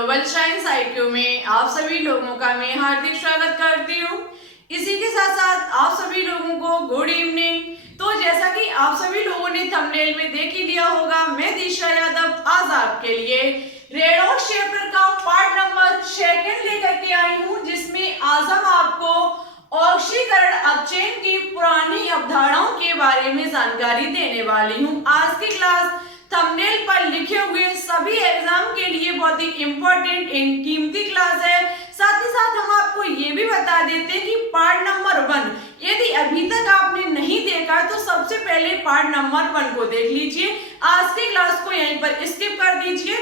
Global science IQ में आप सभी लोगों का मैं हार्दिक स्वागत करती हूँ। इसी के साथ साथ आप सभी लोगों को गुड इवनिंग। तो जैसा कि आप सभी लोगों ने थंबनेल में देख ही लिया होगा, मैं दिशा यादव आज आपके लिए रेडॉक्स चैप्टर का पार्ट नंबर 2 लेकर के आई हूँ, जिसमें आज हम आपको ऑक्सीकरण अपचयन की पुरानी अवधारणाओं के बारे में जानकारी देने वाली हूँ। आज की क्लास थंबनेल पर लिखे हुए सभी एग्जाम के लिए बहुत ही इम्पोर्टेंट एंड कीमती क्लास है। साथ ही साथ हम आपको ये भी बता देते हैं कि पार्ट नंबर 1 यदि अभी तक आपने नहीं देखा तो सबसे पहले पार्ट नंबर 1 को देख लीजिए। आज की क्लास को यहीं पर स्किप कर दीजिए,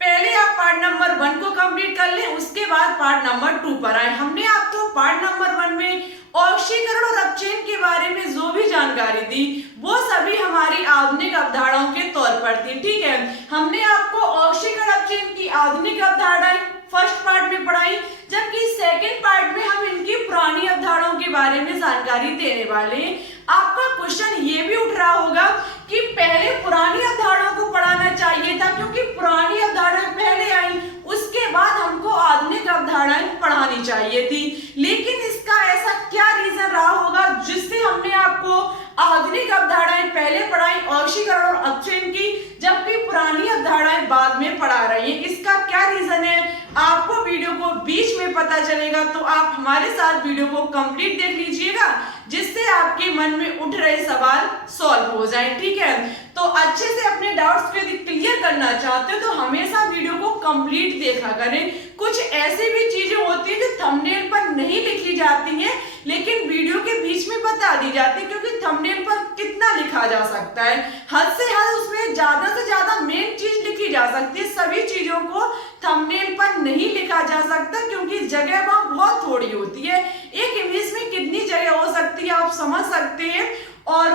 पहले आप पार्ट नंबर 1 को कंप्लीट कर लें, उसके बाद पार्ट नंबर 2 पर आए। हमने आपको पार्ट नंबर 1 में ऑक्सीकरण और अपचयन के बारे में जो भी जानकारी दी वो सभी हमारी आधुनिक अवधारणाओं के तौर पर थी। ठीक है, हमने आपको ऑक्सीकरण अपचयन की आधुनिक अवधारणाएं फर्स्ट पार्ट में पढ़ाई, जबकि सेकंड पार्ट में हम इनकी पुरानी अवधारणाओं के बारे में जानकारी देने वाले हैं। आपका क्वेश्चन ये भी उठ रहा होगा कि पहले पुरानी अवधारणाओं को पढ़ाना चाहिए था, क्योंकि पुरानी अवधारणाएं पहले आई, उसके बाद हमको आधुनिक अवधारणाएं पढ़ानी चाहिए थी। लेकिन इसका ऐसा क्या रीजन रहा होगा जिससे हमने आपको आधुनिक अवधारणाएं पहले पढ़ाई ऑक्सीकरण और अपचयन की, जबकि पुरानी अवधारणाएं बाद में पढ़ा रही हैं? इसका क्या रीजन है आपको वीडियो को बीच में पता चलेगा, तो आप हमारे साथ वीडियो को कंप्लीट देख लीजिएगा, जिससे आपके मन में उठ रहे सवाल सॉल्व हो जाए। ठीक है, तो अच्छे से अपने डाउट्स को यदि क्लियर करना चाहते हो तो हमेशा वीडियो को कंप्लीट देखा करें। कुछ ऐसी भी चीजें होती है जो थंबनेल पर नहीं लिखी जाती हैं, लेकिन वीडियो के बीच में बता दी जाती है, क्योंकि थंबनेल पर कितना लिखा जा सकता है, हद से हद उसमें ज्यादा से ज्यादा मेन चीज लिखी जा सकती है। सभी चीजों को थंबनेल पर नहीं लिखा जा सकता, क्योंकि जगह वहां बहुत थोड़ी होती है। एक इमेज में कितनी जगह हो सकती है आप समझ सकते हैं, और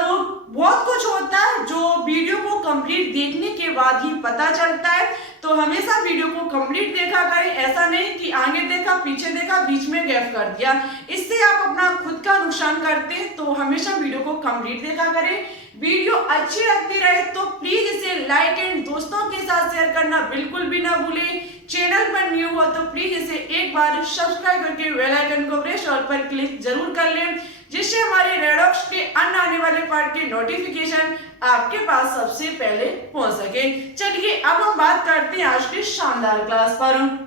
बहुत कुछ होता है जो वीडियो को कंप्लीट देखने के बाद ही पता चलता है। तो हमेशा वीडियो को कंप्लीट देखा करें, ऐसा नहीं कि आगे देखा पीछे देखा बीच में गैप कर दिया, इससे आप अपना खुद का नुकसान करते हैं। तो हमेशा वीडियो को कंप्लीट देखा करें। वीडियो अच्छी लगती रहे तो प्लीज इसे लाइक एंड दोस्तों के साथ शेयर करना बिल्कुल भी ना भूलें। चैनल पर न्यू हो तो प्लीज इसे एक बार सब्सक्राइब करके बेल आइकन को प्रेस ऑल पर क्लिक जरूर कर लें, जिससे हमारे रेडॉक्स के अन्य आने वाले पार्ट के नोटिफिकेशन आपके पास सबसे पहले पहुंच सके। चलिए अब हम बात करते हैं आज की शानदार क्लास पर।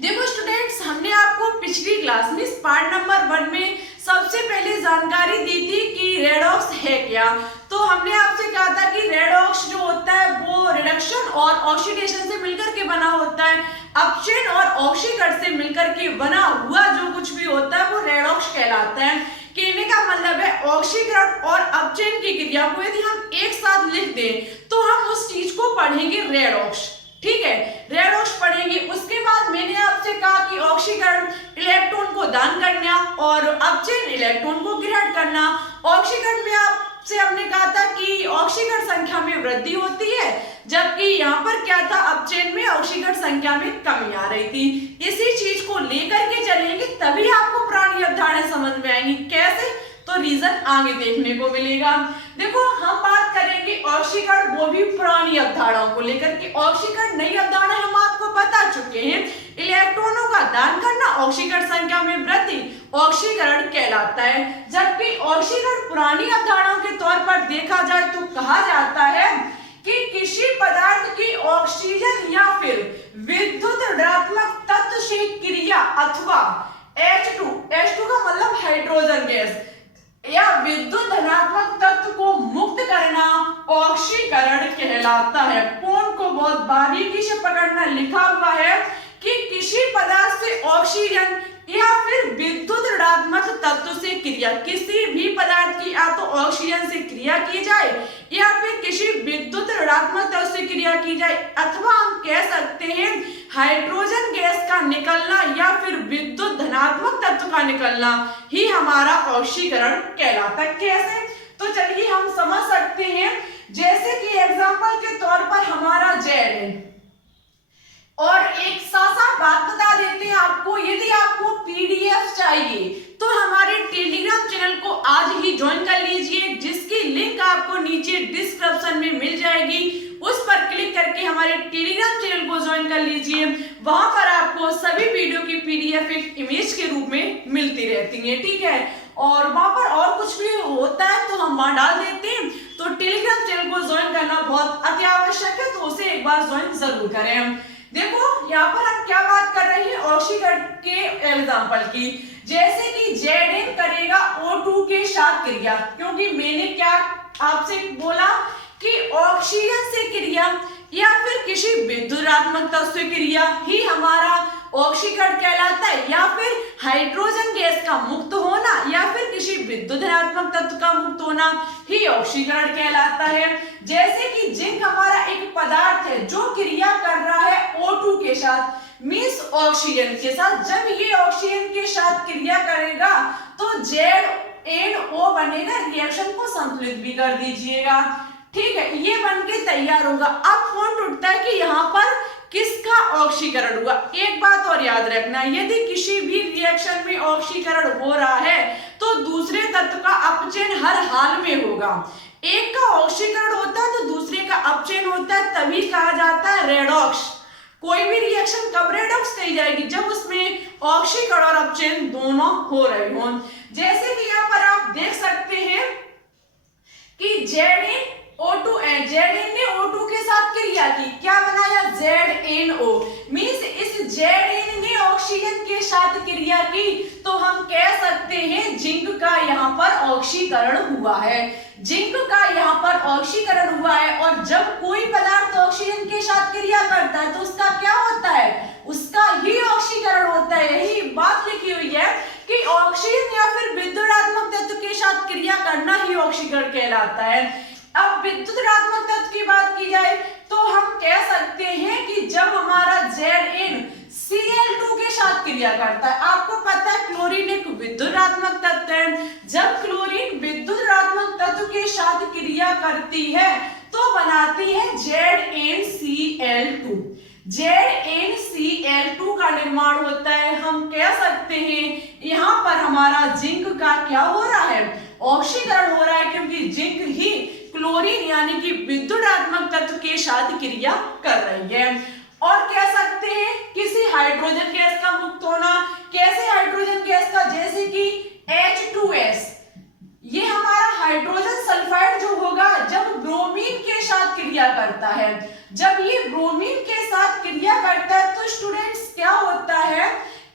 देखो स्टूडेंट्स, हमने आपको पिछली क्लास में पार्ट नंबर 1 में सबसे पहले जानकारी दी थी कि रेडॉक्स है क्या। तो हमने आपसे कहा था कि रेडॉक्स जो होता है वो रिडक्शन और ऑक्सीडेशन से मिलकर के बना होता है। अपचयन और ऑक्सीकरण से मिलकर के बना हुआ जो कुछ भी होता है वो रेडॉक्स कहलाता है। कहने का मतलब है ऑक्सीकरण और अपचयन की क्रिया को यदि हम एक साथ लिख दें तो हम उस चीज को पढ़ेंगे रेडॉक्स। ठीक है, रेडॉक्स पढ़ेंगे। उसके बाद मैंने आपसे कहा कि ऑक्सीकरण इलेक्ट्रॉन को दान करना और अपचयन इलेक्ट्रॉन को ग्रहण करना। ऑक्सीकरण में आपसे हमने कहा था कि ऑक्सीकरण संख्या में वृद्धि होती है, जबकि यहाँ पर क्या था, अपचयन में ऑक्सीकरण संख्या में कमी आ रही थी। इसी चीज को लेकर के चलेंगे तभी आपको पुरानी अवधारणाएं समझ में आएंगी। कैसे, तो रीजन आगे देखने को मिलेगा। देखो हम बात करेंगे ऑक्सीकरण, वो भी पुरानी अवधारणाओं को लेकर के। ऑक्सीकरण नई अवधारणा हम आपको बता चुके हैं। इलेक्ट्रॉनों का दान करना, ऑक्सीकरण संख्या में वृद्धि, ऑक्सीकरण कहलाता है। जबकि ऑक्सीकरण पुरानी अवधारणाओं के तौर पर देखा जाए तो कहा जाता है कि किसी पदार्थ की ऑक्सीजन या फिर विद्युत ऋणात्मक तत्व से क्रिया अथवा H2 का मतलब हाइड्रोजन गैस या विद्युत धनात्मक तत्व को मुक्त करना ऑक्सीकरण कहलाता है। पॉइंट को बहुत बारीकी से पकड़ना, लिखा हुआ है कि किसी पदार्थ से ऑक्सीजन या फिर विद्युत ऋणात्मक तत्व से क्रिया, किसी भी पदार्थ की या तो ऑक्सीजन से क्रिया की जाए या फिर किसी विद्युत ऋणात्मक तत्व से क्रिया की जाए, अथवा हम कह सकते हैं हाइड्रोजन गैस का निकलना या फिर विद्युत धनात्मक तत्व का निकलना ही हमारा ऑक्सीकरण कहलाता है। कैसे, तो चलिए हम समझ सकते हैं। जैसे कि एग्जांपल के तौर पर हमारा जेड है, और एक साथ बात बता देते हैं आपको, यदि आपको पीडीएफ चाहिए तो हमारे टेलीग्राम चैनल को आज ही ज्वाइन कर लीजिए, जिसकी लिंक आपको नीचे डिस्क्रिप्शन में मिल जाएगी। उस पर क्लिक करके हमारे टेलीग्राम चैनल को ज्वाइन कर लीजिए। लीजिए, वहां पर आपको सभी वीडियो की पीडीएफ एक इमेज के रूप में मिलती रहती है, ठीक है। और वहां पर और कुछ भी होता है तो हम वहां डाल देते हैं। तो टेलीग्राम चैनल को ज्वाइन करना बहुत अति आवश्यक है, तो उसे एक बार ज्वाइन जरूर करें। देखो यहाँ पर हम क्या बात कर रहे हैं, ऑक्सीकरण के एग्जाम्पल की। जैसे कि Zn करेगा O2 के साथ क्रिया, क्योंकि मैंने क्या आपसे बोला कि ऑक्सीजन से क्रिया या फिर किसी विद्युतात्मक तत्व से क्रिया ही हमारा ऑक्सीकरण कहलाता है, या फिर हाइड्रोजन गैस का मुक्त होना या फिर किसी विद्युतात्मक तत्व का मुक्त होना ही ऑक्सीकरण कहलाता है। जैसे कि जिंक हमारा एक पदार्थ है जो क्रिया कर रहा है O2 के साथ, मींस ऑक्सीजन के साथ। जब ये ऑक्सीजन के साथ क्रिया करेगा तो ZnO बनेगा, रिएक्शन को संतुलित भी कर दीजिएगा, ठीक है। ये बनके तैयार होगा। अब पॉइंट उठता है कि यहाँ पर किसका ऑक्सीकरण हुआ। एक बात और याद रखना, यदि किसी भी रिएक्शन में ऑक्सीकरण हो रहा है तो दूसरे तत्व का अपचयन हर हाल में होगा। एक का ऑक्सीकरण होता है तो दूसरे का अपचयन होता है, तभी कहा जाता है रेडॉक्स। कोई भी रिएक्शन कब रेडॉक्स कही जाएगी, जब उसमें ऑक्सीकरण और अपचयन दोनों हो रहे हों। जैसे कि यहाँ पर आप देख सकते हैं कि Zn ने O2 के साथ क्रिया की, क्या बनाया ZnO, मींस इस Zn ने ऑक्सीजन के साथ क्रिया की, तो हम कह सकते हैं जिंक का यहाँ पर ऑक्सीकरण हुआ है। जिंक का यहाँ पर ऑक्सीकरण हुआ है। और जब कोई पदार्थ ऑक्सीजन के साथ क्रिया करता है तो उसका क्या होता है, उसका ही ऑक्सीकरण होता है। यही बात लिखी हुई है कि ऑक्सीजन या फिर विद्युतात्मक तत्व के साथ क्रिया करना ही ऑक्सीकरण कहलाता है। अब विद्युतात्मक तत्व की बात की जाए तो हम कह सकते हैं कि जब हमारा ZnCl2 के साथ क्रिया करता है, आपको पता है क्लोरीन एक विद्युतात्मक तत्व है। जब क्लोरीन विद्युतात्मक तत्व के साथ क्रिया करती है तो बनाती है ZnCl2। ZnCl2 का निर्माण होता है। हम कह सकते हैं यहाँ पर हमारा जिंक का क्या हो रहा है, ऑक्सीकरण हो रहा है, क्योंकि जिंक ही क्लोरीन यानी कि विद्युतात्मक तत्व के साथ क्रिया कर रही है। और कह सकते हैं किसी हाइड्रोजन गैस का मुक्त होना। कैसे हाइड्रोजन गैस का, जैसे कि H2S, ये हमारा हाइड्रोजन सल्फाइड जो होगा जब ब्रोमीन के साथ क्रिया करता है, जब ये ब्रोमीन के साथ क्रिया करता है तो स्टूडेंट्स क्या होता है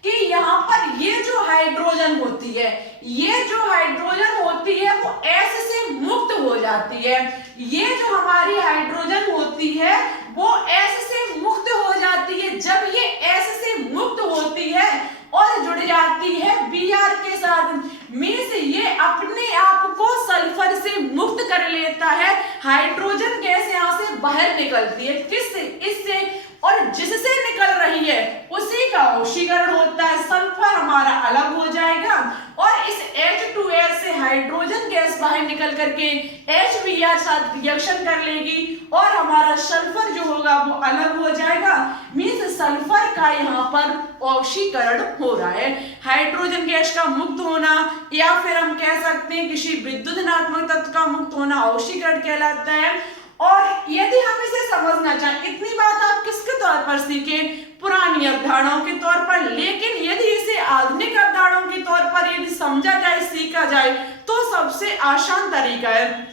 कि यहाँ पर ये जो हाइड्रोजन होती है, ये जो हाइड्रोजन होती है वो S से मुक्त हो जाती है। ये जो हमारी हाइड्रोजन होती है वो S से मुक्त हो जाती है। जब ये S से मुक्त होती है और जुड़ जाती है Br के साथ, मींस ये अपने आप को सल्फर से मुक्त कर लेता है। हाइड्रोजन गैस यहाँ से बाहर निकलती है, किससे, इससे, और जिससे निकल रही है उसी का ऑक्सीकरण होता है। सल्फर हमारा अलग हो जाएगा और इस H2S से हाइड्रोजन गैस बाहर निकल करके HBr साथ रिएक्शन कर लेगी और हमारा सल्फर जो होगा वो अलग हो जाएगा। मींस सल्फर का यहाँ पर ऑक्सीकरण हो रहा है। हाइड्रोजन गैस का मुक्त होना या फिर हम कह सकते हैं किसी विद्युतात्मक तत्व का मुक्त होना ऑक्सीकरण कहलाता है। और यदि हम इसे समझना चाहें, इतनी बात आप किसके तौर पर सीखे, पुरानी अवधारणाओं के तौर पर, लेकिन यदि इसे आधुनिक अवधारणाओं के तौर पर यदि समझा जाए, सीखा जाए तो सबसे आसान तरीका है।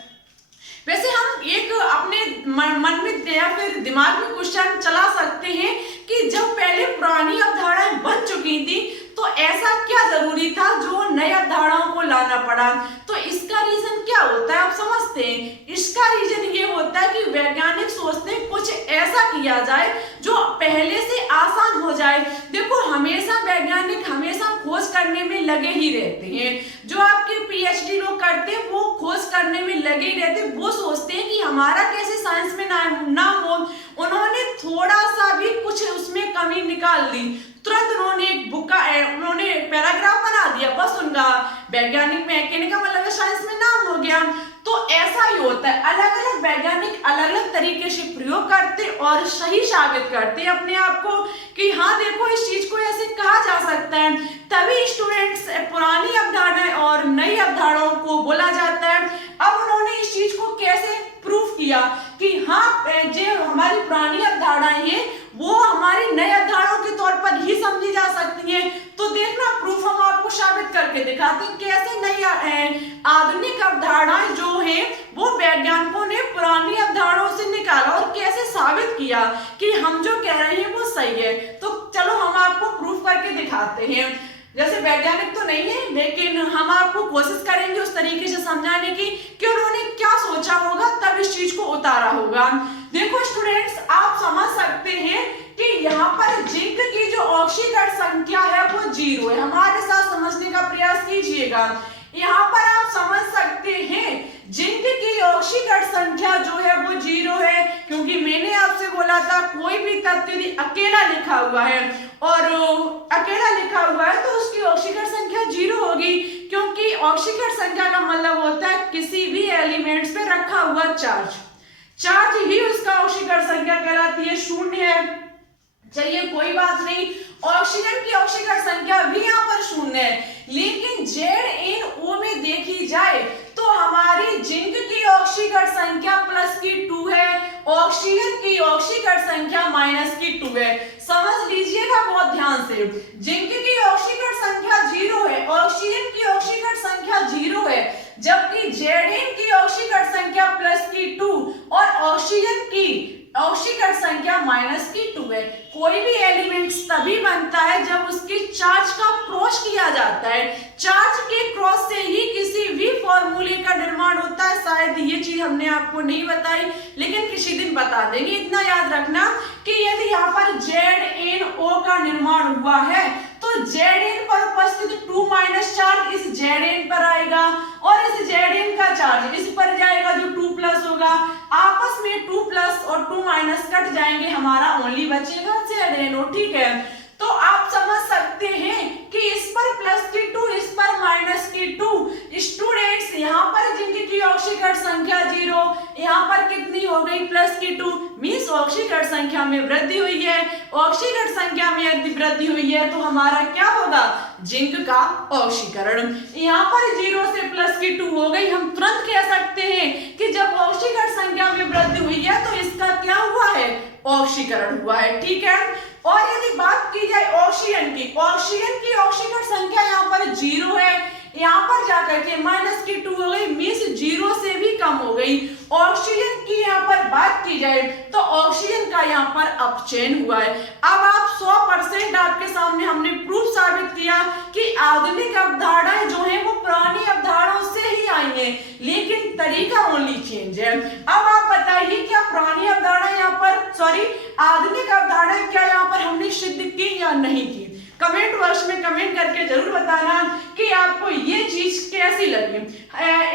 वैसे हम एक अपने मन में या फिर दिमाग में क्वेश्चन चला सकते हैं कि जब पहले पुरानी अवधारणाएं बन चुकी थी तो ऐसा क्या जरूरी था जो नई अवधारणाओं को लाना पड़ा। तो इसका रीजन क्या होता है आप समझते हैं। इसका रीजन ये होता है कि वैज्ञानिक सोचते हैं कुछ ऐसा किया जाए जो पहले से आसान हो जाए। देखो हमेशा वैज्ञानिक हमेशा खोज करने में लगे ही रहते हैं। जो आपके पीएचडी लोग करते हैं वो खोज करने में लगे ही रहते हैं। वो सोचते हैं कि हमारा कैसे साइंस में नाम हो। उन्होंने थोड़ा सा भी कुछ उसमें कमी निकाल दी, तुरंत उन्होंने एक बुक का उन्होंने पैराग्राफ बना दिया, बस उनका वैज्ञानिक में कहने का मतलब साइंस में नाम हो गया। तो ऐसा ही होता है, अलग अलग वैज्ञानिक अलग अलग तरीके से प्रयोग करते और सही साबित करते अपने आप को कि हाँ देखो इस चीज को ऐसे कहा जा सकता है। तभी स्टूडेंट्स पुरानी अवधारणाएं और नई अवधारणाओं को बोला जाता है। अब उन्होंने इस चीज को कैसे प्रूफ किया कि हाँ जो हमारी पुरानी अवधारणाएं हैं वो हमारी नई अवधारणाओं के तौर पर ही समझी जा सकती हैं। तो देखना प्रूफ हम आपको साबित करके दिखाते हैं कैसे नई आधुनिक अवधारणाएं जो है वो वैज्ञानिकों ने पुरानी अवधारणाओं से निकाला और कैसे साबित किया कि हम जो कह रहे हैं वो सही है। तो चलो हम आपको प्रूफ करके दिखाते हैं। जैसे वैज्ञानिक तो नहीं है लेकिन हम आपको कोशिश करेंगे उस तरीके से समझाने की कि उन्होंने क्या सोचा होगा तब इस चीज को उतारा होगा। देखो स्टूडेंट्स, आप समझ सकते हैं कि यहाँ पर जिंक की जो ऑक्सीकरण संख्या है वो 0 है। हमारे साथ समझने का प्रयास कीजिएगा। यहाँ पर आप समझ सकते हैं जिंक की ऑक्सीकरण संख्या जो है वो 0 है, क्योंकि मैंने आपसे बोला था कोई भी तत्व यदि अकेला लिखा हुआ है और अकेला लिखा हुआ है तो उसकी ऑक्सीकरण संख्या 0 होगी, क्योंकि ऑक्सीकरण संख्या का मतलब होता है किसी भी एलिमेंट्स पे रखा हुआ चार्ज ही उसका ऑक्सीकरण संख्या कहलाती है। 0 है, चलिए कोई बात नहीं, ऑक्सीजन की ऑक्सीकरण संख्या भी यहाँ पर 0 है। लेकिन ZnO में देखी जाए तो हमारी जिंक की ऑक्सीकरण संख्या +2 है, ऑक्सीजन की ऑक्सीकरण संख्या -2 है। समझ लीजिएगा बहुत ध्यान से, जिंक की ऑक्सीकरण संख्या 0 है, ऑक्सीजन की ऑक्सीकरण संख्या 0 है, जबकि Zn की ऑक्सीकरण संख्या +2 और ऑक्सीजन की ऑक्सीकरण संख्या -2 है। कोई भी एलिमेंट्स तभी बनता है जब उसके चार्ज का क्रॉस किया जाता है। चार्ज के क्रॉस से ही किसी भी फॉर्मूले का निर्माण होता है। शायद ये चीज हमने आपको नहीं बताई लेकिन किसी दिन बता देंगे। इतना याद रखना कि यदि यहाँ पर ZnO का निर्माण हुआ है तो Zn पर उपस्थित 2- चार्ज इस Zn पर आएगा और इस Zn का चार्ज इस पर जाएगा जो 2+ होगा। आपस में 2+ और 2- कट जाएंगे, हमारा ओनली बचेगा ZnO। ठीक है, तो आप समझ सकते हैं कि इस पर +2 इस पर -2। स्टूडेंट्स, यहाँ पर जिनकी की ऑक्सीकरण संख्या 0, यहाँ पर कितनी हो गई +2, मींस ऑक्सीकरण संख्या में वृद्धि हुई है। ऑक्सीकरण संख्या में यदि वृद्धि हुई है तो हमारा क्या होगा, जिंक का ऑक्सीकरण। यहाँ पर 0 से +2 हो गई। हम तुरंत कह सकते हैं कि जब ऑक्सीकरण संख्या में वृद्धि हुई है तो इसका क्या हुआ है, ऑक्सीकरण हुआ है। ठीक है, और यदि बात की जाए ऑक्सीजन की ऑक्सीकरण संख्या यहाँ पर 0 है, यहाँ पर जाकर के -2 हो गई, मींस 0 से भी कम हो गई। ऑक्सीजन की यहाँ पर बात की जाए तो ऑक्सीजन का यहाँ पर अपचयन हुआ है। अब आप 100% आपके सामने हमने प्रूफ साबित किया कि आधुनिक अवधारणाएं जो है वो पुरानी अवधारणाओं से ही आई हैं, लेकिन तरीका ओनली चेंज है। अब आप बताइए क्या पुरानी अवधारणाएं यहाँ पर आधुनिक अवधारणाएं क्या यहाँ पर हमने सिद्ध की या नहीं की? कमेंट बॉक्स में कमेंट करके जरूर बताना कि आपको ये चीज कैसी लगी।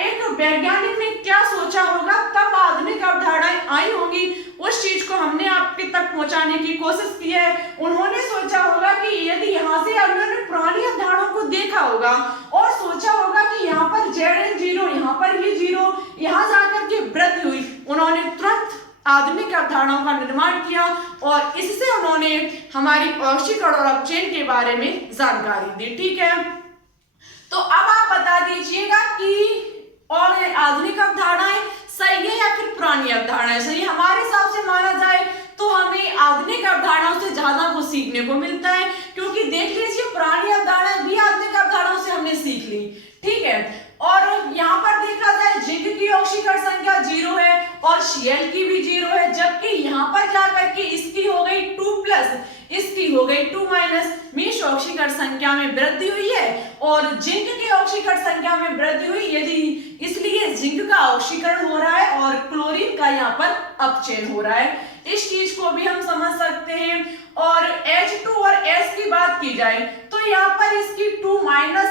एक वैज्ञानिक ने क्या सोचा होगा तब आधुनिक अवधारणाएं आई होंगी, उस चीज को हमने आपके तक पहुंचाने की कोशिश की है। उन्होंने सोचा होगा कि यदि यहाँ से उन्होंने पुरानी अवधारणाओं को देखा होगा और सोचा होगा कि यहाँ पर Zn 0, यहाँ पर भी 0, यहाँ जाकर के वृद्धि हुई, उन्होंने तुरंत आधुनिक अवधारणाओं का निर्माण किया और इससे उन्होंने हमारी ऑक्सीकरण और अपचयन के बारे में जानकारी दी। ठीक है, तो अब आप बता दीजिएगा कि और आधुनिक अवधारणाएं सही है या फिर पुरानी अवधारणाएं सही? हमारे हिसाब से माना जाए तो हमें आधुनिक अवधारणाओं से ज्यादा कुछ सीखने को मिलता है, क्योंकि देख लीजिए पुरानी अवधारणाएं भी आधुनिक अवधारणाओं से हमने सीख ली। ठीक है, और यहाँ पर देखा जाए जिंक की ऑक्सीकरण संख्या 0 है और Cl की भी 0 है, जबकि यहाँ पर जाकर के इसकी हो गई 2+, इसकी हो गई 2-, मींस ऑक्सीकरण संख्या में वृद्धि हुई है और जिंक की ऑक्सीकरण संख्या में वृद्धि हुई, यदि इसलिए जिंक का ऑक्सीकरण हो रहा है और क्लोरीन का यहाँ पर अपचयन हो रहा है। इस चीज को भी हम समझ सकते हैं। और H2 और S की बात की जाए तो यहाँ पर इसकी 2-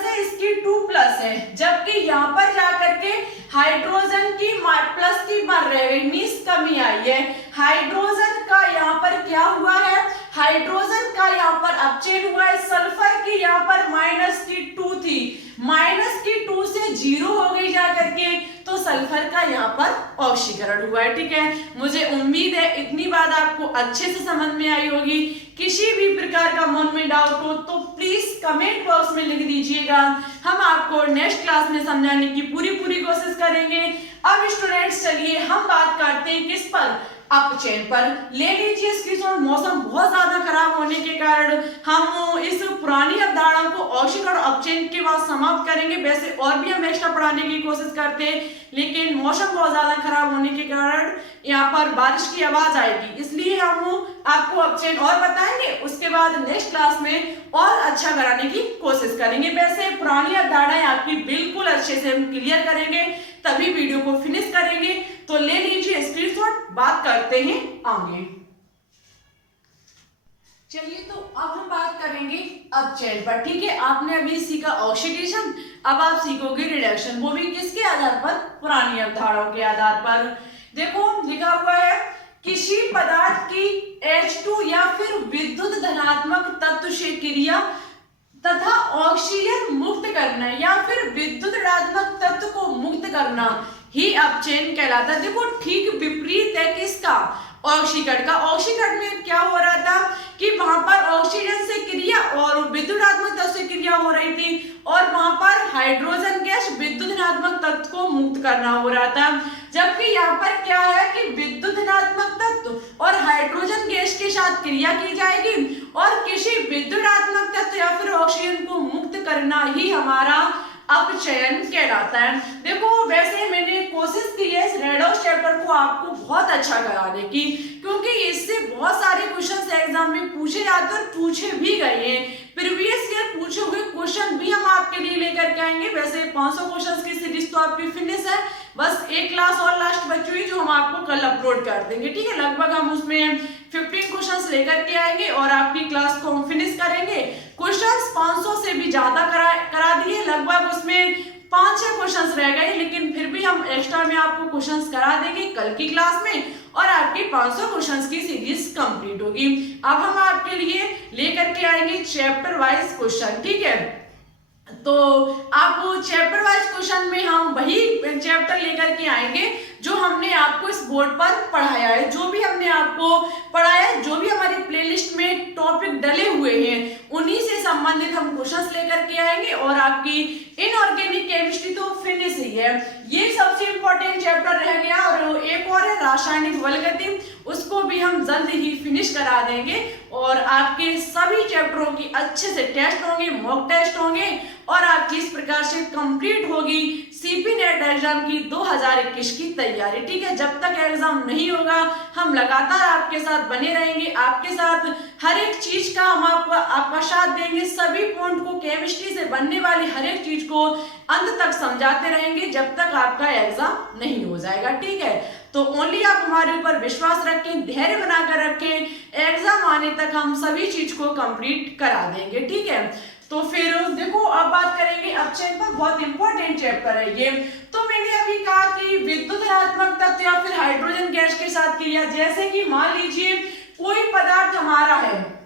है, इसकी 2+ है, जबकि यहाँ पर जाकर के हाइड्रोजन की प्लस की मार रह गई, मींस कमी आई है। हाइड्रोजन का यहाँ पर क्या हुआ है, हाइड्रोजन का यहाँ पर अपचयन हुआ है। सल्फर की यहाँ पर -2 थी, -2 से 0 हो गई जाकर के, तो सल्फर का यहाँ पर ऑक्सीकरण हुआ है। ठीक है, मुझे उम्मीद है इतनी बात आपको अच्छे से समझ में आई होगी। किसी भी प्रकार का मन में डाउट हो तो प्लीज कमेंट बॉक्स में लिख दीजिएगा। हम आपको नेक्स्ट क्लास में समझाने की पूरी कोशिश करेंगे। अब स्टूडेंट्स चलिए हम बात करते हैं किस पर, अपचयन पर। ले लीजिए स्क्रीनशॉट। मौसम बहुत ज्यादा खराब होने के कारण हम इस पुरानी अवधारणा को औषिक और अपचयन के बाद समाप्त करेंगे। वैसे और भी हम एक्स्ट्रा पढ़ाने की कोशिश करते हैं, लेकिन मौसम बहुत ज्यादा खराब होने के कारण यहाँ पर बारिश की आवाज आएगी, इसलिए हम आपको अपचयन और बताएंगे। उसके बाद नेक्स्ट क्लास में और अच्छा कराने की कोशिश करेंगे। वैसे पुरानी अवधारणाएं आपकी बिल्कुल अच्छे से हम क्लियर करेंगे, तभी वीडियो को फिनिश करेंगे। तो ले लीजिए स्क्रीनशॉट, बात करते हैं आगे। चलिए तो अब हम बात करेंगे अपचयन पर। ठीक है, आपने अभी सीखा ऑक्सीडेशन, अब आप सीखोगे रिडक्शन, वो भी किसके आधार पर, पुरानी अवधारणाओं के आधार पर। देखो लिखा हुआ है किसी पदार्थ की H2 या फिर विद्युत धनात्मक तत्व से क्रिया तथा ऑक्सीजन मुक्त करना या फिर विद्युत ऋणात्मक तत्व को मुक्त करना ही अपचयन कहलाता है। देखो ठीक विपरीत है किसका, ऑक्सीकरण का। ऑक्सीकरण में क्या हो रहा था कि वहां पर ऑक्सीजन से क्रिया और विद्युत ऋणात्मक तत्व से क्रिया हो रही थी, और वहां पर हाइड्रोजन गैस विद्युत ऋणात्मक तत्व को मुक्त करना हो रहा था। जबकि यहाँ पर क्या है कि विद्युत ऋणात्मक तत्व और हाइड्रोजन गैस के साथ क्रिया की जाएगी और किसी विद्युत ऋणात्मक तत्व या फिर ऑक्सीजन को मुक्त करना ही हमारा अपचयन कहलाता है। देखो वैसे मैंने कोशिश की है इस रेडॉक्स चैप्टर को आपको बहुत अच्छा कराने की, क्योंकि इससे बहुत सारे क्वेश्चन एग्जाम में पूछे जाते हैं और पूछे भी गए हैं। प्रीवियस ईयर पूछे हुए क्वेश्चन भी हम आपके लिए लेकर के आएंगे। वैसे 500 क्वेश्चन की सीरीज तो आपकी फिनिश है, बस एक क्लास और लास्ट बची हुई जो हम आपको कल अपलोड कर देंगे। ठीक है, लगभग हम उसमें 15 क्वेश्चंस लेकर के आएंगे और आपकी क्लास को हम फिनिश करेंगे। क्वेश्चंस 500 से भी ज्यादा करा दिए, लगभग उसमें 5-6 क्वेश्चंस रह गए, लेकिन फिर भी हम एक्स्ट्रा में आपको क्वेश्चंस करा देंगे कल की क्लास में और आपकी 500 क्वेश्चंस की सीरीज कंप्लीट होगी। अब हम आपके लिए लेकर के आएंगे चैप्टर वाइज क्वेश्चन। ठीक है, तो आप चैप्टर वाइज क्वेश्चन में हम वही चैप्टर लेकर के आएंगे जो हमने आपको इस बोर्ड पर पढ़ाया है। जो भी हमने आपको पढ़ाया है, जो भी हमारी प्लेलिस्ट में टॉपिक डले हुए हैं, उन्हीं से संबंधित हम क्वेश्चंस लेकर के आएंगे। और आपकी इनऑर्गेनिक केमिस्ट्री तो फिनिश ही है, ये सबसे इंपॉर्टेंट चैप्टर रह गया। और एक और है रासायनिक बलगति, उसको भी हम जल्द ही फिनिश करा देंगे और आपके सभी चैप्टरों की अच्छे से टेस्ट होंगे, मॉक टेस्ट होंगे और आपकी इस प्रकार से कंप्लीट होगी सीपी नेट एग्जाम की 2021 की तैयारी। ठीक है, जब तक एग्जाम नहीं होगा हम लगातार आपके साथ बने रहेंगे, आपके साथ हर एक चीज का हम आपका साथ देंगे। सभी पॉइंट को, केमिस्ट्री से बनने वाली हर एक चीज को अंत तक समझाते रहेंगे जब तक आपका एग्जाम नहीं हो जाएगा। ठीक है, तो ओनली आप हमारे ऊपर विश्वास रखें, धैर्य बनाकर रखें, एग्जाम आने तक हम सभी चीज को कंप्लीट करा देंगे। ठीक है, तो फिर देखो अब बात करेंगे अपचयन पर, बहुत इंपॉर्टेंट चैप्टर है ये। तो मैंने अभी कहा कि विद्युत ऋणात्मक तत्व या फिर हाइड्रोजन गैस के साथ क्रिया, जैसे कि मान लीजिए कोई पदार्थ हमारा है,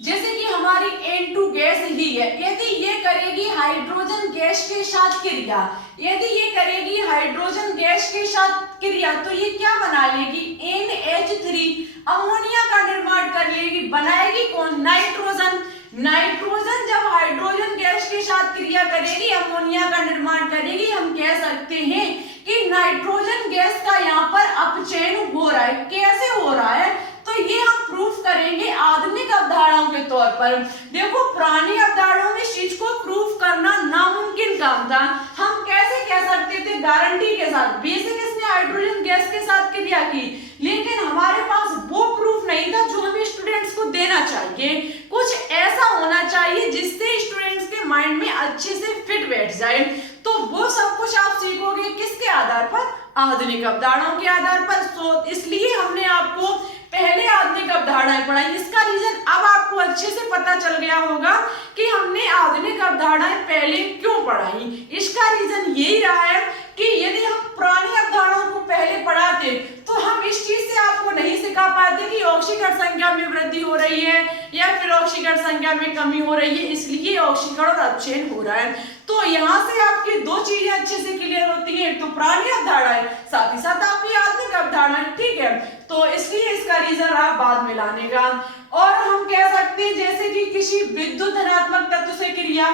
जैसे कि हमारी N2 गैस ही है, यदि ये करेगी हाइड्रोजन गैस के साथ क्रिया, यदि ये करेगी हाइड्रोजन गैस के साथ क्रिया, तो ये क्या बना लेगी, NH3 अमोनिया का निर्माण कर लेगी। बनाएगी कौन, नाइट्रोजन। नाइट्रोजन जब हाइड्रोजन गैस के साथ क्रिया करेगी, अमोनिया का निर्माण करेगी, हम कह सकते हैं कि नाइट्रोजन गैस का यहाँ पर अपचयन हो रहा है। कैसे हो रहा है, तो ये हम प्रूफ करेंगे आधुनिक अवधारणाओं के तौर पर। देखो पुरानी अवधारणाओं में इस चीज को प्रूफ करना नामुमकिन काम था। हम कैसे कह सकते थे गारंटी के साथ, बेशक इसने हाइड्रोजन गैस के साथ क्रिया की, लेकिन हमारे पास वो प्रूफ नहीं था जो हमें स्टूडेंट्स को देना चाहिए। कुछ ऐसा होना चाहिए जिससे स्टूडेंट्स के माइंड में अच्छे से फिट बैठ जाए। तो वो सब कुछ आप सीखोगे किसके आधार पर, आधुनिक अवधारणाओं के आधार पर। तो इसलिए हमने आपको पहले आधुनिक अवधारणाएं पढ़ाई। इसका रीजन अब आपको अच्छे से पता चल गया होगा कि हमने आधुनिक अवधारणाएं पहले क्यों पढ़ाई। इसका रीजन यही रहा है कि यदि हम पुरानी अवधारणाओं को पहले पढ़ाते तो हम इस चीज से आपको नहीं सिखा पाते कि ऑक्सीकरण संख्या में वृद्धि हो रही है या फिर ऑक्सीकरण संख्या में कमी हो रही है, इसलिए ऑक्सीकरण और अपचयन हो रहा है। तो यहाँ से आपकी दो चीजें अच्छे से क्लियर होती है, तो पुरानी अवधारणाएं, साथ ही साथ आपकी आधुनिक अवधारणाएं। ठीक है, तो इसलिए इसका रीजन रहा बाद में लाने का। और हम कह सकते सकते हैं जैसे कि किसी विद्युत धनात्मक तत्व से क्रिया,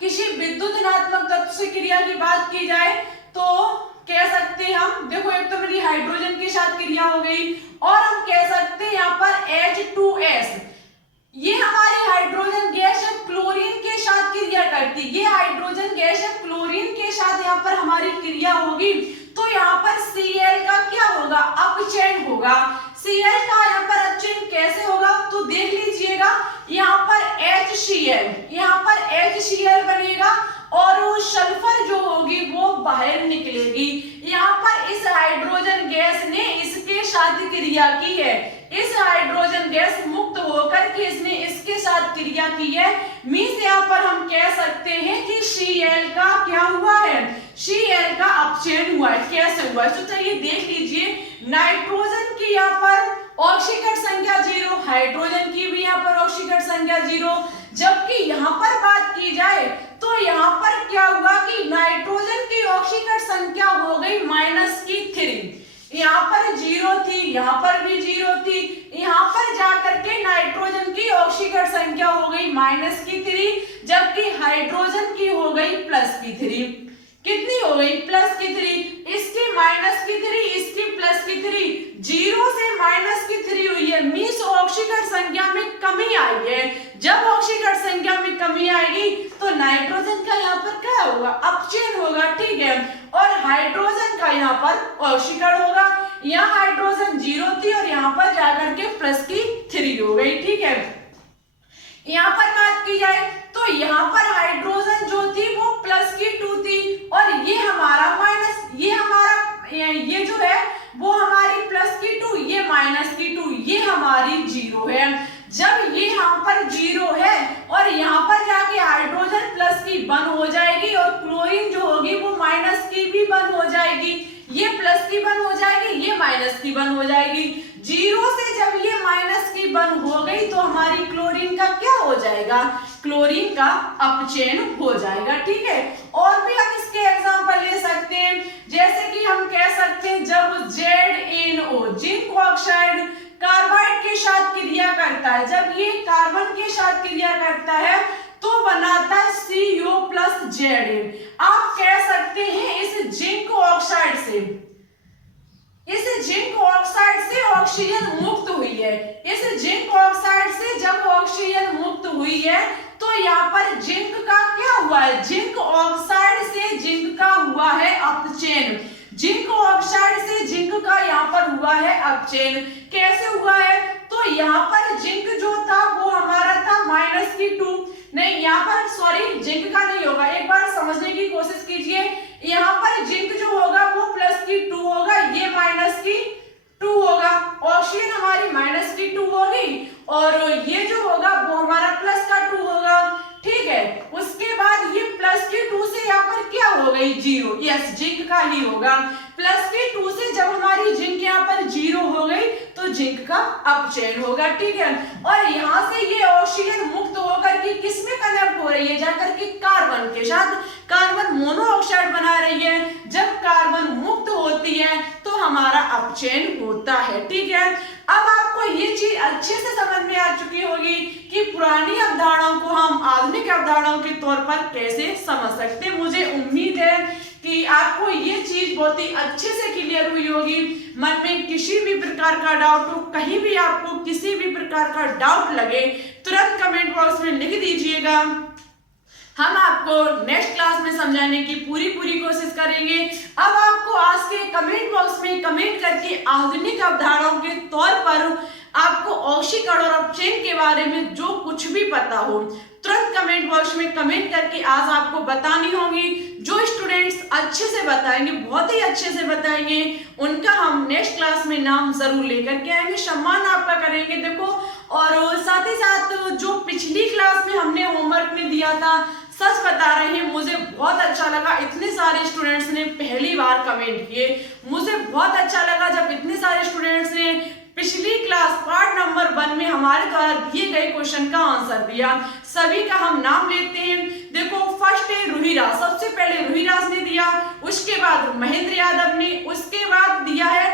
किसी विद्युत धनात्मक तत्व से क्रिया की बात की जाए तो कह सकते हैं हम, देखो एक तो मेरी हाइड्रोजन के साथ क्रिया हो गई, और हम कह सकते हैं यहाँ पर H2S, ये हमारी हाइड्रोजन गैस जब क्लोरीन के साथ क्रिया करती, ये हाइड्रोजन गैस जब क्लोरीन के साथ यहाँ पर हमारी क्रिया होगी तो यहाँ पर Cl का क्या होगा, अपचयन होगा। Cl का यहाँ पर अपचयन कैसे होगा तो देख लीजिएगा, यहाँ पर HCl, यहाँ पर HCl बनेगा और वो सल्फर जो होगी वो बाहर निकलेगी। यहाँ पर इस हाइड्रोजन गैस ने इसके साथ क्रिया की है, इस हाइड्रोजन गैस मुक्त होकर के इसने इसके साथ क्रिया की है, मींस यहाँ पर हम कह सकते हैं कि Cl का क्या हुआ है, Cl का अपचयन हुआ है। कैसे हुआ है तो चलिए देख लीजिए, नाइट्रोजन की यहाँ पर ऑक्सीकरण संख्या 0, हाइड्रोजन की भी यहाँ पर ऑक्सीकरण संख्या 0, जबकि यहाँ पर बात की जाए तो यहाँ पर क्या हुआ कि नाइट्रोजन की ऑक्सीकरण संख्या हो गई -3, यहाँ पर 0 थी, यहाँ पर भी 0 थी, यहाँ पर जाकर के नाइट्रोजन की ऑक्सीकरण संख्या हो गई -3, जबकि हाइड्रोजन की हो गई +3। कितनी हो गई +3, इसकी -3, इसकी +3, 0 से -3 हुई है, मींस ऑक्सीकरण संख्या में कमी आई है। जब ऑक्सीकरण संख्या में कमी आएगी तो नाइट्रोजन का यहाँ पर क्या होगा, अपचयन होगा, ठीक है, और हाइड्रोजन का यहाँ पर ऑक्सीकरण होगा। यहाँ हाइड्रोजन 0 थी और यहाँ पर जाकर के +3 हो गई, ठीक है। यहाँ पर बात की जाए तो यहाँ पर हाइड्रोजन जो थी वो +2 थी और ये हमारा ये जो है वो हमारी +2, ये -2, ये हमारी 0 है। जब ये यहाँ पर 0 है और यहाँ पर जाके हाइड्रोजन +की बन हो जाएगी और क्लोरीन जो होगी वो -की भी बन हो जाएगी, ये +की बन हो जाएगी, ये -की बन हो जाएगी। 0 से जब ये की बन हो गई तो हमारी क्लोरीन का क्या हो जाएगा, क्लोरीन का अपचयन हो जाएगा, ठीक है। और भी हम इसके एग्जांपल ले सकते हैं, जैसे कि हम कह सकते हैं जब ZnO जिंक ऑक्साइड कार्बाइड के साथ क्रिया करता है, जब ये कार्बन के साथ क्रिया करता है तो बनाता है CO+Zn। आप कह सकते हैं इस जिंक ऑक्साइड से ऑक्सीजन मुक्त हुई है, इस जिंक ऑक्साइड से जब ऑक्सीजन मुक्त हुई है तो यहाँ पर जिंक का क्या हुआ है, जिंक ऑक्साइड से जिंक का हुआ है अपचयन, जिंक ऑक्साइड से जिंक का यहाँ पर हुआ है अपचयन। कैसे हुआ है तो यहाँ पर जिंक जो था वो हमारा था -2, नहीं यहाँ पर सॉरी जिंक का नहीं होगा, एक बार समझने की कोशिश कीजिए। यहाँ पर जिंक जो होगा वो +2 होगा, ये -2 होगा, ऑक्सीजन हमारी -2 होगी और ये जो होगा वो हमारा +2 होगा, ठीक है। उसके बाद ये +2 से यहाँ पर क्या हो गई 0, यस जिंक का ही होगा। +2 से जब हमारी जिंक यहाँ पर 0 हो गई तो जिंक का अपचयन होगा, ठीक है। और यहाँ से ये ऑक्सीजन मुक्त होकर के किस में कनेक्ट हो रही है, जाकर के कार्बन के साथ कार्बन मोनोऑक्साइड बना रही है। जब कार्बन मुक्त होती है तो हमारा अपचयन होता है, ठीक है। अब आपको ये चीज अच्छे से समझ में आ चुकी होगी कि पुरानी अवधारणाओं को हम आधुनिक अवधारणाओं के तौर पर कैसे समझ सकते हैं। मुझे उम्मीद है कि आपको ये चीज बहुत ही अच्छे से क्लियर हुई होगी। मन में किसी भी प्रकार का डाउट हो, कहीं भी आपको किसी भी प्रकार का डाउट लगे, तुरंत कमेंट बॉक्स में लिख दीजिएगा, हम आपको नेक्स्ट क्लास में समझाने की पूरी कोशिश करेंगे। अब आपको आज के कमेंट बॉक्स में कमेंट करके आधुनिक अवधारणाओं के तौर पर आपको ऑक्सीकरण और अपचयन के बारे में जो कुछ भी पता हो तुरंत कमेंट बॉक्स में कमेंट करके आज आपको बतानी होगी। जो स्टूडेंट्स अच्छे से बताएंगे, बहुत ही अच्छे से बताएंगे, उनका हम नेक्स्ट क्लास में नाम जरूर लेकर के आएंगे, सम्मान आपका करेंगे। देखो, और साथ ही साथ जो पिछली क्लास में हमने होमवर्क में दिया था, सच बता रहे हैं मुझे बहुत अच्छा लगा, इतने सारे स्टूडेंट्स ने पहली बार कमेंट किए। मुझे बहुत अच्छा लगा जब इतने सारे स्टूडेंट्स ने पिछली क्लास पार्ट नंबर 1 में हमारे द्वारा दिए गए क्वेश्चन का आंसर दिया। सभी का हम नाम लेते हैं। देखो, फर्स्ट है रुहिराज, सबसे पहले रुहिराज ने दिया, उसके बाद महेंद्र यादव ने, उसके बाद दिया है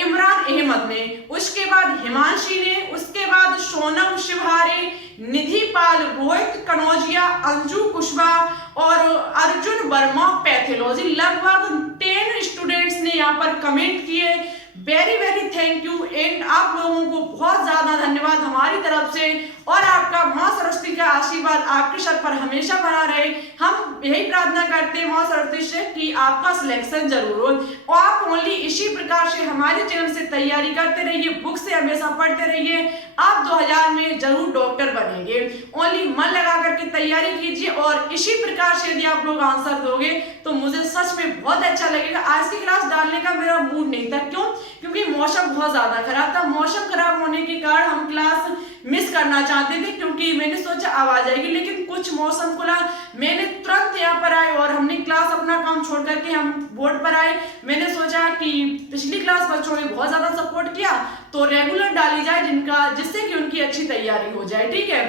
इमरान अहमद ने, उसके बाद हिमांशी ने, उसके बाद सोनम शिवहारे, निधि पाल, रोहित कनौजिया, अंजू कुशवाहा और अर्जुन वर्मा पैथोलॉजी। लगभग 10 स्टूडेंट्स ने यहाँ पर कमेंट किए। Very very thank you and आप लोगों को बहुत ज्यादा धन्यवाद हमारी तरफ से, और आपका मां सरस्वती का आशीर्वाद आपके सर पर हमेशा बना रहे। हम यही प्रार्थना करते हैं मां सरस्वती से कि आपका सिलेक्शन जरूर हो, और आप ओनली इसी प्रकार से हमारे चैनल से तैयारी करते रहिए, बुक से हमेशा पढ़ते रहिए। आप 2000 में जरूर डॉक्टर बनेंगे। ओनली मन लगा करके तैयारी कीजिए, और इसी प्रकार से यदि आप लोग आंसर दोगे तो मुझे सच में बहुत अच्छा लगेगा। आज की क्लास डालने का मेरा मूड नहीं था, क्यों? क्योंकि मौसम बहुत ज्यादा खराब था। मौसम खराब होने के कारण हम क्लास मिस करना चाहते थे, क्योंकि मैंने सोचा अब आ जाएगी, लेकिन कुछ मौसम खुला, मैंने तुरंत यहाँ पर आए और हमने क्लास अपना काम छोड़ करके हम बोर्ड पर आए। मैंने सोचा कि पिछली क्लास बच्चों ने बहुत ज्यादा सपोर्ट किया तो रेगुलर डाली जाए जिससे कि उनकी अच्छी तैयारी हो जाए। ठीक है,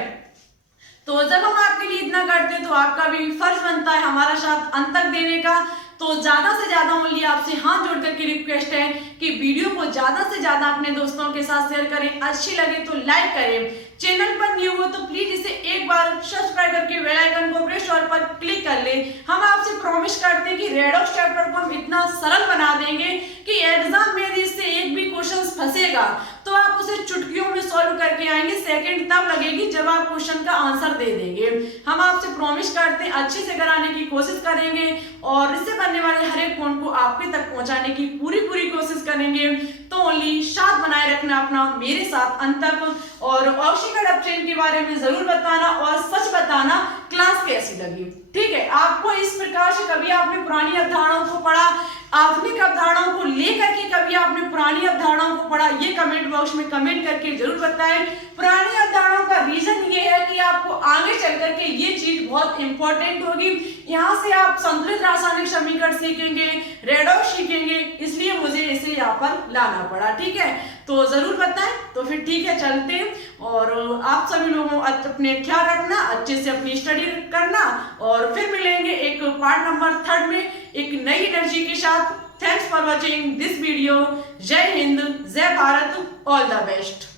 तो जब हम आपके लिए इतना करते हैं तो आपका भी फर्ज बनता है हमारा साथ अंत तक देने का। तो ज्यादा से ज्यादा ओनली आपसे हाथ जोड़ करके रिक्वेस्ट है कि वीडियो को ज्यादा से ज्यादा अपने दोस्तों के साथ शेयर करें, अच्छी लगे तो लाइक करें, चैनल पर न्यू हो तो प्लीज इसे एक बार सब्सक्राइब करके बेल आइकन को प्रेस ऑल पर क्लिक कर ले। हम आपसे प्रॉमिस करते हैं कि रेडॉक्स चैप्टर को हम इतना सरल बना देंगे कि एग्जाम में यदि इससे एक भी क्वेश्चन फंसेगा तो आप उसे चुटकियों में सॉल्व करके आएंगे। सेकंड तब लगेगी जब आप क्वेश्चन का आंसर दे देंगे। हम आपसे प्रॉमिस करते हैं अच्छे से कराने की कोशिश करेंगे, और इससे बनने वाले हर एक पॉइंट को आपके तक पहुंचाने की पूरी कोशिश करेंगे। तो ओनली साथ बनाए रखना अपना मेरे साथ अंत तक, और ऑक्सीकट अपचेन के बारे में जरूर बताना और सच बताना क्लास कैसी लगी। ठीक है, आपको इस प्रकार से कभी आपने पुरानी अवधारणाओं को पढ़ा, आधुनिक अवधारणाओं को लेकर के कभी आपने पुरानी अवधारणाओं को पढ़ा, ये कमेंट बॉक्स में कमेंट करके जरूर बताएं। पुरानी अवधारणाओं का रीजन ये है कि आपको आगे चल करके ये चीज बहुत इंपॉर्टेंट होगी। यहाँ से आप संतुलित रासायनिक समीकरण सीखेंगे, रेडॉक्स सीखेंगे, इसलिए मुझे इसे यहाँ पर लाना पड़ा। ठीक है, तो जरूर बताएं। तो फिर ठीक है, चलते हैं, और आप सभी लोगों अपने ख्याल रखना, अच्छे से अपनी स्टडी करना, और फिर मिलेंगे एक पार्ट नंबर 3 में एक नई एनर्जी के साथ। Thanks for watching this video. जय हिंद, जय भारत, ऑल द बेस्ट।